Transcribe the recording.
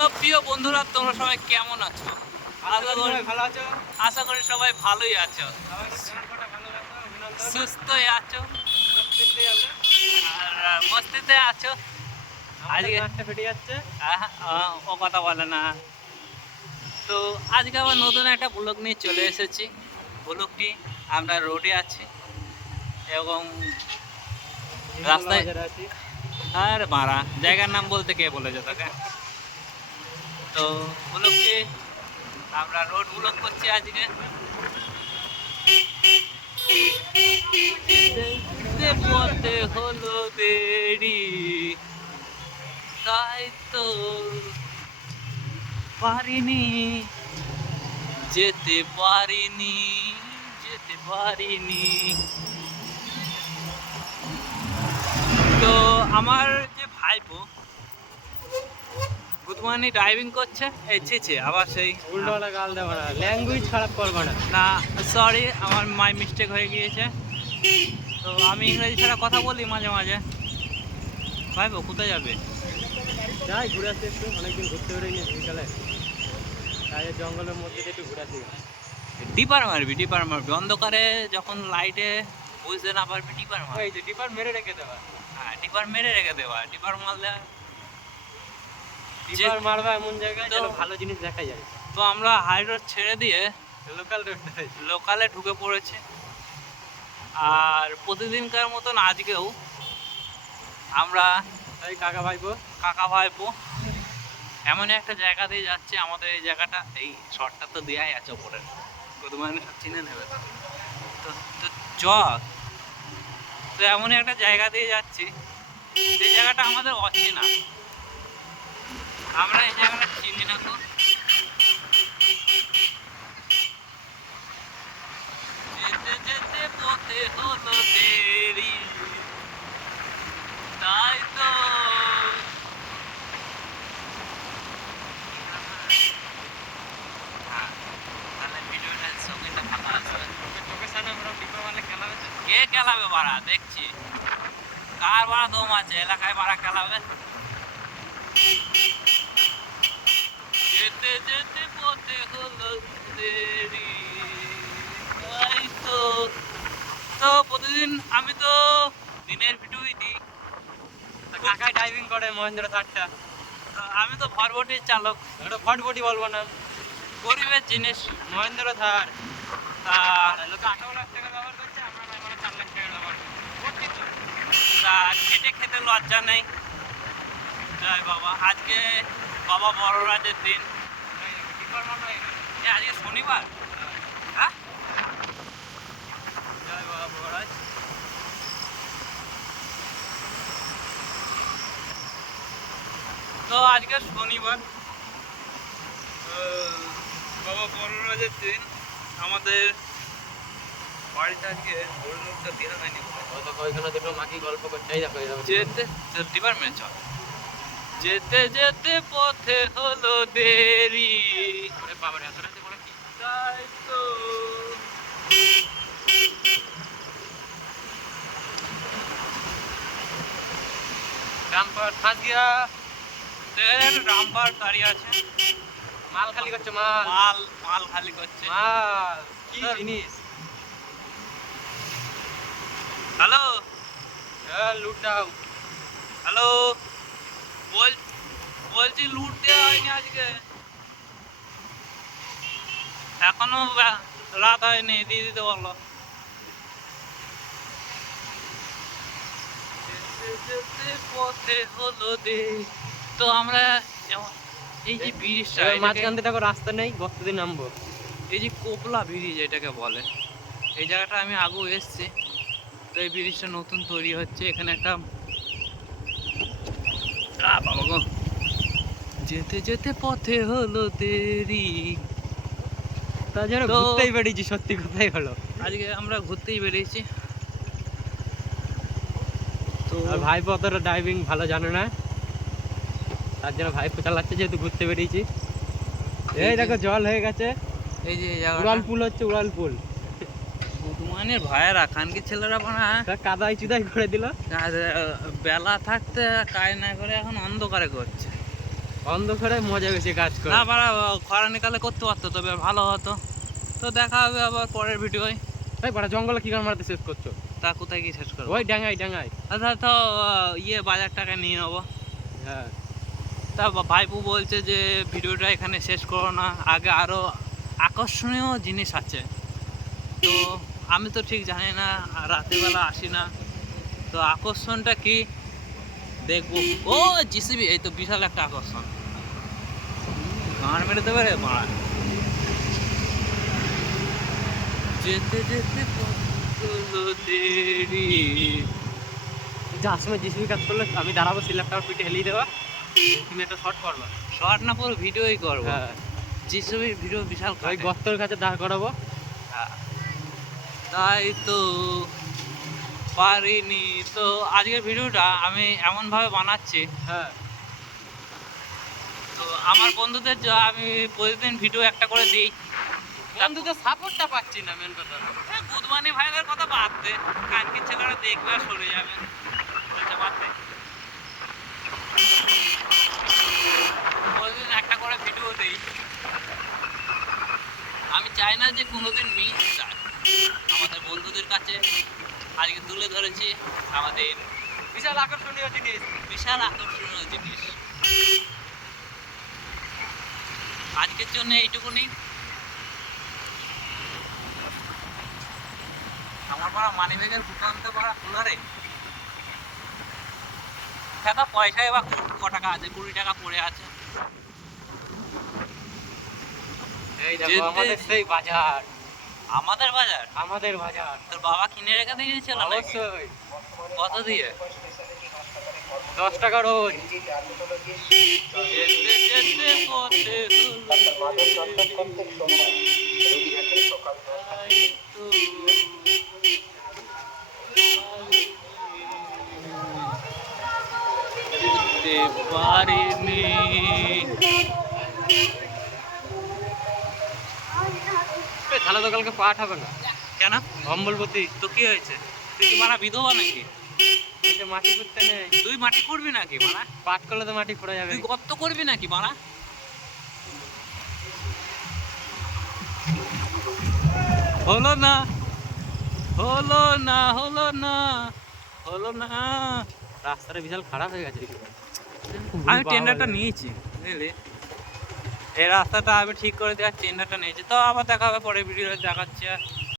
প্রিয় বন্ধুরা তোমরা সবাই কেমন আছো? আশা করি ভালো আছো? আশা করি সবাই ভালোই আছো। সুস্থই আছো? মস্তিতে আছো? আজকে ফেটে যাচ্ছে। ও কথা বলে না। তো আজকে আবার নতুন একটা ব্লগ নিয়ে চলে এসেছি। ব্লগটি আমরা রোডে আছি এবং রাস্তায়- আর মারা জায়গার নাম বলতে কে বলেছে তোকে? তো ব্লগটি আমরা রোড ব্লগ করছি আজকে পথে হলো দেরি? তাই তো পারিনি, যেতে পারিনি যেতে পারিনি। তো আমার যে ভাইপো গুদমানি ড্রাইভিং করছে এই ছি আবার সেই উল্টোওয়ালা গাল দেবো না ল্যাঙ্গুয়েজ খারাপ করব না। না সরি আমার মাই মিস্টেক হয়ে গিয়েছে। তো আমি ইংরেজি ছাড়া কথা বলি মাঝে মাঝে। ভাইপো কোথায় যাবে? যাই ঘুরে আসতে একটু। অনেকদিন ঘুরতে বেরোয়নি বিকালে। তাই জঙ্গলের মধ্যে একটু ঘুরে আসি। ডিপার মারবি ডিপার মারবি। অন্ধকারে যখন লাইটে বুঝতে না পারবি ডিপার মারবি। টিপার মেরে রেখে দেওয়া। হ্যাঁ ডিপার মেরে রেখে দেওয়া। ডিপার মারলে টিপার মারবা এমন জায়গায় যেন ভালো জিনিস দেখা যায়। তো আমরা হাই রোড ছেড়ে দিয়ে লোকাল রোডটা লোকালে ঢুকে পড়েছে। আর প্রতিদিনকার মতন আজকেও আমরা তাই কাকা ভাইপো। কাকা ভাইপো এমন একটা জায়গা দিয়ে যাচ্ছে। আমাদের এই জায়গাটা এই শর্টটা তো দেওয়াই আছে ওপরে। কত সব চিনে নেবে তো। তো চ তো এমন একটা জায়গা দিয়ে যাচ্ছি। যে জায়গাটা আমাদের অচেনা। আমরা চিনি না তো। যেতে যেতে পথে হলো দেরি। তাই তো কে খেলাবে বাড়া দেখছি। কার বাড়া দম আছে? এলাকায় বাড়া খেলাবে যেতে যেতে পথে হলো দেরি তাই তো তো প্রতিদিন আমি তো দিনের ভিডিওই দিই। কাকাই ড্রাইভিং করে মহেন্দ্র থারটা আমি তো ভরভটির চালক ওটা ফটফটি বলব না। গরিবের জিনিস মহেন্দ্র থার আর লোকে আঠারো লাখ টাকা ব্যবহার করছে আমরা মানে চার লাখ টাকা ব্যবহার করছি। তা খেটে খেতে লজ্জা নেই। জয় বাবা। আজকে বাবা বড় রাজের দিন আজকে শনিবার? হ্যাঁ? জয় বাবা মহারাজ তো আজকে শনিবার। বাবা বড় রাজের দিন আমাদের বাড়িতে আজকে লোকটা দেওয়া হয়নি হয়তো ওইখানে দুটো মাকি গল্প এই দেখো যেতে ডিপার্টমেন্ট চল। যেতে যেতে পথে হলো দেরি। ওরে বাবা রে এত রাতে বলে কি? তাই তো। ফাঁস গিয়া দেখ রামপার দাঁড়িয়ে আছে। মাল খালি করছে মাল। মাল মাল খালি করছে। মাল কি জিনিস? হ্যালো? হ্যাঁ লুট দাও হ্যালো? বল বলছি লুট দেওয়া হয়নি আজকে। এখনও রাত হয়নি দিয়ে দিতে বলো যেতে যেতে পথে হলো দে তো আমরা এই যে ব্রিজটা মাঝখান দিয়ে দেখো রাস্তা নেই গর্ত দিয়ে নামবো। এই যে কোপলা ব্রিজ এটাকে বলে। এই জায়গাটা আমি আগেও এসছি। তো এই ব্রিজটা নতুন তৈরি হচ্ছে। এখানে একটা বাবা গো। যেতে যেতে পথে হলো দেরি। তাছাড়া ঘুরতেই বেরিয়েছি সত্যি কথাই হলো। আজকে আমরা ঘুরতেই বেরিয়েছি। তো আর ভাইপো অতটা ড্রাইভিং ভালো জানে না। তার জন্য ভাইপো চালাচ্ছে যেহেতু ঘুরতে বেরিয়েছি। এই এই দেখো জল হয়ে গেছে। এই যে এই উড়াল পুল হচ্ছে উড়াল পুল। বুধমানের ভাইয়েরা খানকি ছেলেরা বানা কাদাই চুদাই করে দিল। বেলা থাকতে কাজ না করে এখন অন্ধকারে করছে। অন্ধকারে মজা বেশি কাজ করে। না পারা খরা নিকালে করতে পারতো তবে ভালো হতো। তো দেখা হবে আবার পরের ভিডিওয়। তাই বড় জঙ্গলে কি গান মারতে শেষ করছ? তা কোথায় কি শেষ করব? ওই ডাঙ্গাই ডাঙ্গাই আচ্ছা তো ইয়ে বাজার টাকা নিয়ে নেব। হ্যাঁ। তা ভাইপু বলছে যে ভিডিওটা এখানে শেষ করো না। আগে আরও আকর্ষণীয় জিনিস আছে। তো আমি তো ঠিক জানি না আর রাতেরবেলা আসি না। তো আকর্ষণটা কি? দেখব। ও, জিসিবি, এই তো বিশাল একটা আকর্ষণ। গান মেরে দেবে রে মারা যেতে যেতে যার সময় জিসিবি কাজ করলে আমি দাঁড়াবো সিলেক্টার পিঠে হেলিয়ে দেওয়া। তুমি একটা শর্ট করবা। শর্ট না পুরো ভিডিওই করব। হ্যাঁ। জিসিবি ভিডিও বিশাল ওই। গর্তর কাছে দাঁড় করাবো। হ্যাঁ। তাই তো পারিনি। তো আজকের ভিডিওটা আমি এমনভাবে বানাচ্ছি। হ্যাঁ। তো আমার বন্ধুদের যা আমি প্রতিদিন ভিডিও একটা করে দিই। বন্ধুদের সাপোর্টটা পাচ্ছি না মেন কথা গুদমানি ভাইদের কথা বাদ দে। কানকির ছেলেরা দেখবে আর সরে যাবে। বাদ দে। প্রতিদিন একটা করে ভিডিও দিই। আমি চাই না যে কোনোদিন মিস যায় আমাদের বন্ধুদের কাছে আজকে তুলে ধরেছি আমাদের বিশাল আকর্ষণীয় জিনিস। বিশাল আকর্ষণীয় জিনিস। আজকের জন্য এইটুকুনি। আমার পাড়া মানি ব্যাগের ফুটানতে পারা খোলা রে। টাকা পয়সায় বা ক টাকা আছে? কুড়ি টাকা পড়ে আছে। এই দেখো আমাদের সেই বাজার। আমাদের বাজার? আমাদের বাজার। তোর বাবা কিনে রেখে দিয়েছিল অবশ্যই। কত দিয়ে? দশ টাকা রোজ। যেতে পারিনি। তাহলে তো কালকে পাঠ হবে না। কেন? অম্বলপতি তো কি হয়েছে? তুই মারা বিধবা নাকি? মাটি করতে নেই। তুই মাটি করবি নাকি মারা? পাঠ করলে তো মাটি যাবে। তুই গর্ত করবি নাকি মারা? হলো না হলো না হলো না হলো না। রাস্তাটা বিশাল খারাপ হয়ে গেছে আমি টেন্ডারটা নিয়েছি। বুঝলি? এই রাস্তাটা আমি ঠিক করে দেওয়ার টেন্ডারটা নিয়েছি। তো আবার দেখা হবে পরে ভিডিও দেখাচ্ছি।